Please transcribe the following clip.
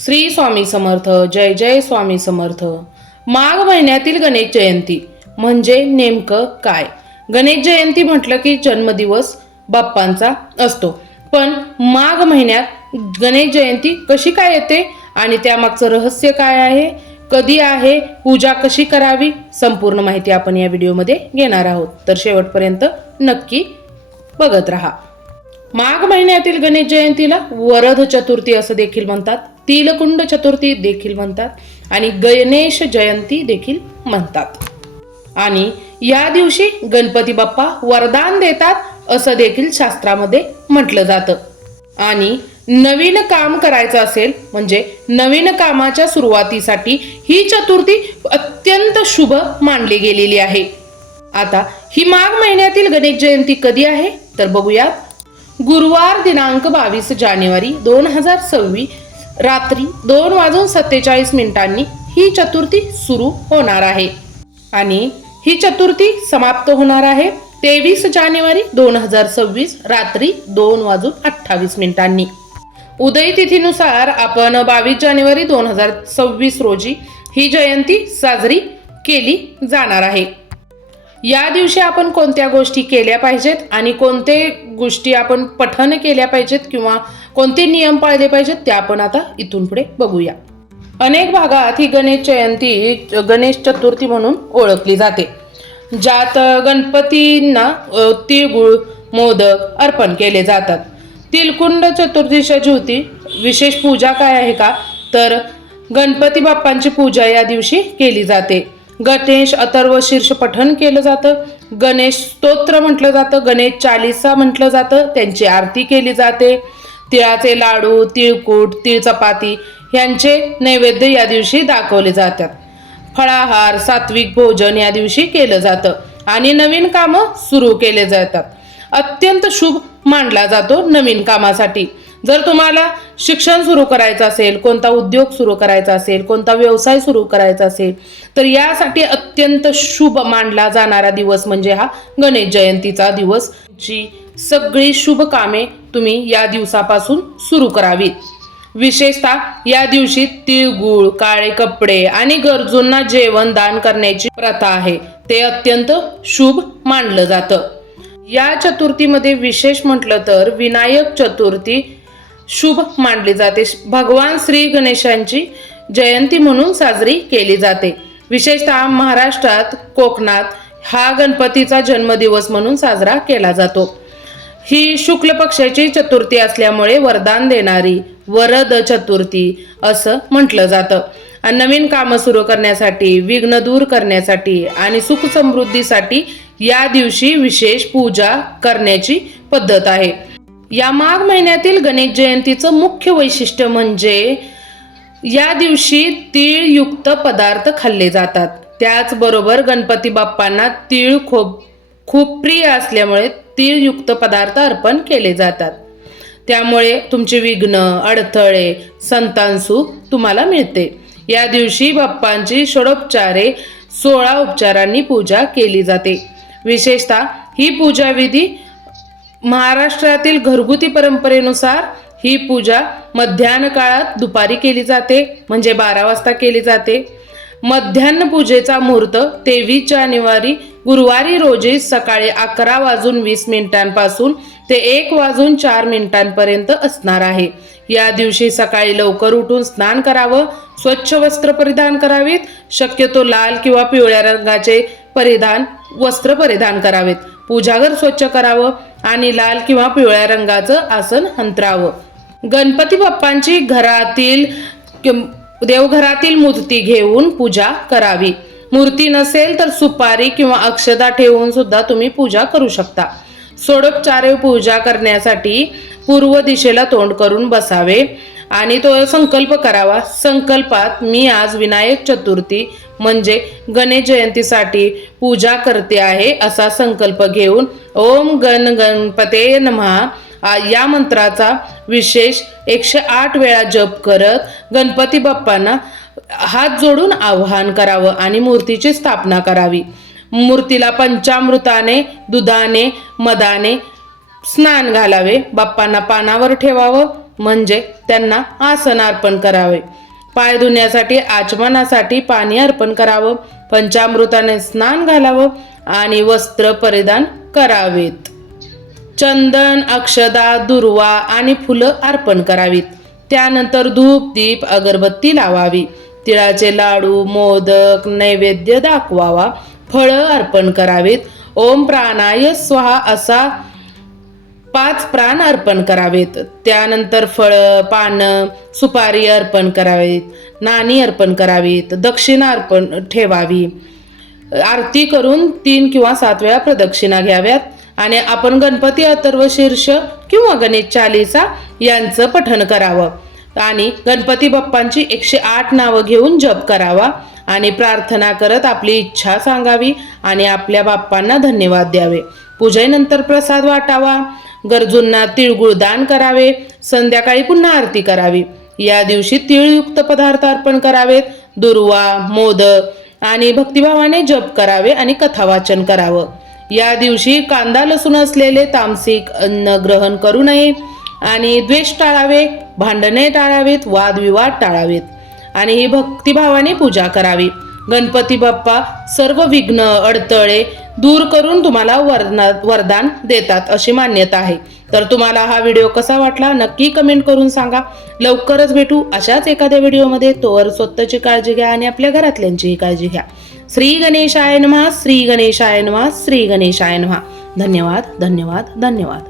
श्री स्वामी समर्थ. जय जय स्वामी समर्थ. माघ महिन्यातील गणेश जयंती म्हणजे नेमकं काय? गणेश जयंती म्हटलं की जन्मदिवस बाप्पांचा असतो, पण माघ महिन्यात गणेश जयंती कशी काय येते आणि त्यामागचं रहस्य काय आहे, कधी आहे, पूजा कशी करावी, संपूर्ण माहिती आपण या व्हिडिओमध्ये घेणार आहोत. तर शेवटपर्यंत नक्की बघत राहा. माघ महिन्यातील गणेश जयंतीला वरद चतुर्थी असं देखील म्हणतात, तिलकुंड चतुर्थी देखील म्हणतात आणि गणेश जयंती देखील म्हणतात. आणि या दिवशी गणपती बाप्पा वरदान देतात असं देखील शास्त्रामध्ये म्हटलं जातं. आणि नवीन काम करायचं असेल म्हणजे नवीन कामाच्या सुरुवातीसाठी ही चतुर्थी अत्यंत शुभ मानली गेलेली आहे. आता ही माघ महिन्यातील गणेश जयंती कधी आहे तर बघूयात. गुरुवार दिनांक 22 जानेवारी 2026 रात्री 2:47 ही चतुर्थी सुरू होणार आहे आणि ही चतुर्थी समाप्त होणार आहे 23 जानेवारी 2026 रात्री 2:28. उदय तिथीनुसार आपण 22 जानेवारी 2026 रोजी ही जयंती साजरी केली जाणार आहे. या दिवशी आपण कोणत्या गोष्टी केल्या पाहिजेत आणि कोणते गोष्टी आपण पठण केल्या पाहिजेत किंवा कोणते नियम पाळले पाहिजेत ते आपण आता इथून पुढे बघूया. अनेक भागात ही गणेश जयंती गणेश चतुर्थी म्हणून ओळखली जाते, ज्यात गणपतींना तिळगुळ मोदक अर्पण केले जातात. तिलकुंड चतुर्थीच्या दिवशी विशेष पूजा काय आहे का तर गणपती बाप्पांची पूजा या दिवशी केली जाते. गणेश अथर्व शीर्ष पठण केलं जातं, गणेश स्तोत्र म्हटलं जातं, गणेश चालीसा म्हटलं जातं, त्यांची आरती केली जाते. तिळाचे लाडू, तिळकूट, तीळ चपाती यांचे नैवेद्य या दिवशी दाखवले जातात. फळाहार, सात्विक भोजन या दिवशी केलं जातं आणि नवीन कामं सुरू केले जातात. अत्यंत शुभ मानला जातो नवीन कामासाठी. जर तुम्हाला शिक्षण सुरू करायचं असेल, कोणता उद्योग सुरू करायचा असेल, कोणता व्यवसाय सुरू करायचा असेल तर यासाठी अत्यंत शुभ मानला जाणारा दिवस म्हणजे हा गणेश जयंतीचा दिवस. जी सगळी शुभ कामे तुम्ही या दिवसापासून सुरू करावीत. विशेषतः या दिवशी तिळगुळ, काळे कपडे आणि गरजूंना जेवण दान करण्याची प्रथा आहे, ते अत्यंत शुभ मानलं जातं. या चतुर्थीमध्ये विशेष म्हटलं तर विनायक चतुर्थी शुभ मानली जाते. भगवान श्री गणेशांची जयंती म्हणून साजरी केली जाते. विशेषतः महाराष्ट्रात, कोकणात हा गणपतीचा जन्मदिवस म्हणून साजरा केला जातो. ही शुक्ल पक्षाची चतुर्थी असल्यामुळे वरदान देणारी वरद चतुर्थी असं म्हटलं जातं. आणि नवीन कामं सुरू करण्यासाठी, विघ्न दूर करण्यासाठी आणि सुख समृद्धीसाठी या दिवशी विशेष पूजा करण्याची पद्धत आहे. या माघ महिन्यातील गणेश जयंतीचं मुख्य वैशिष्ट्य म्हणजे या दिवशी तीळयुक्त पदार्थ खाल्ले जातात. त्याचबरोबर गणपती बाप्पांना तीळ खूप प्रिय असल्यामुळे तीळयुक्त पदार्थ अर्पण केले जातात. त्यामुळे तुमचे विघ्न, अडथळे, संतान सुख तुम्हाला मिळते. या दिवशी बाप्पांची षोडोपचारे 16 उपचारांनी पूजा केली जाते. विशेषतः ही पूजा विधी महाराष्ट्रातील घरगुती परंपरेनुसार ही पूजा मध्यान्ह काळात दुपारी केली जाते म्हणजे 12 वाजता केली जाते. मध्यान्ह पूजेचा मुहूर्त 23 जानेवारी गुरुवारी रोजी सकाळी 11:20 पासून ते 1:04 पर्यंत असणार आहे. या दिवशी सकाळी लवकर उठून स्नान करावं, स्वच्छ वस्त्र परिधान करावीत, शक्यतो लाल किंवा पिवळ्या रंगाचे वस्त्र परिधान करावेत. पूजाघर स्वच्छ करावं आणि लाल किंवा पिवळ्या रंगाचं आसन अंतरावं. गणपती बाप्पांची देवघरातील मूर्ती घेऊन पूजा करावी. मूर्ती नसेल तर सुपारी किंवा अक्षता ठेवून सुद्धा तुम्ही पूजा करू शकता. षोडोपचारे पूजा करण्यासाठी पूर्व दिशेला तोंड करून बसावे आणि तो संकल्प करावा. संकल्पात मी आज विनायक चतुर्थी म्हणजे गणेश जयंतीसाठी पूजा करते आहे असा संकल्प घेऊन ओम गणपते नमः या मंत्राचा विशेष 108 वेळा जप करत गणपती बाप्पांना हात जोडून आवाहन करावं आणि मूर्तीची स्थापना करावी. मूर्तीला पंचामृताने, दुधाने, मधाने स्नान घालावे. बाप्पांना पानावर ठेवावं. म्हणजे त्यांना आसन अर्पण करावे, पाय धुण्यासाठी आचमनासाठी पाणी अर्पण करावं, पंचामृताने स्नान घालावं आणि वस्त्र परिधान करावेत. चंदन, अक्षदा, दुर्वा आणि फुलं अर्पण करावीत. त्यानंतर धूप, दीप, अगरबत्ती लावावी. तिळाचे लाडू, मोदक नैवेद्य दाखवावा. फळं अर्पण करावीत. ओम प्राणाय स्वाहा असा 5 प्राण अर्पण करावेत. त्यानंतर फळं, पानं, सुपारी अर्पण करावीत. नाणी अर्पण करावीत. दक्षिणा अर्पण ठेवावी. आरती करून 3 किंवा 7 वेळा प्रदक्षिणा घ्याव्यात आणि आपण गणपती अथर्व शीर्ष किंवा गणेश चालीसा यांचं पठण करावं आणि गणपती बाप्पांची 108 नावं घेऊन जप करावा आणि प्रार्थना करत आपली इच्छा सांगावी आणि आपल्या बाप्पांना धन्यवाद द्यावे. पूजेनंतर प्रसाद वाटावा. गरजूंना तिळगुळ दान करावे. संध्याकाळी पुन्हा आरती करावी. या दिवशी तिळयुक्त पदार्थ अर्पण करावेत. दुर्वा, मोदक आणि भक्तिभावाने जप करावे आणि कथा वाचन करावं. या दिवशी कांदा लसूण असलेले तामसिक अन्न ग्रहण करू नये आणि द्वेष टाळावे, भांडणे टाळावेत, वादविवाद टाळावेत आणि ही भक्तिभावाने पूजा करावी. गणपती बाप्पा सर्व विघ्न अडथळे दूर करून तुम्हाला वरदान देतात अशी मान्यता आहे. तर तुम्हाला हा व्हिडिओ कसा वाटला नक्की कमेंट करून सांगा. लवकरच भेटू अशाच एखाद्या व्हिडिओमध्ये. तोवर स्वतःची काळजी घ्या आणि आपल्या घरातल्यांचीही काळजी घ्या. श्री गणेशाय नमः. श्री गणेशाय नमः. श्री गणेशाय नमः. धन्यवाद, धन्यवाद, धन्यवाद.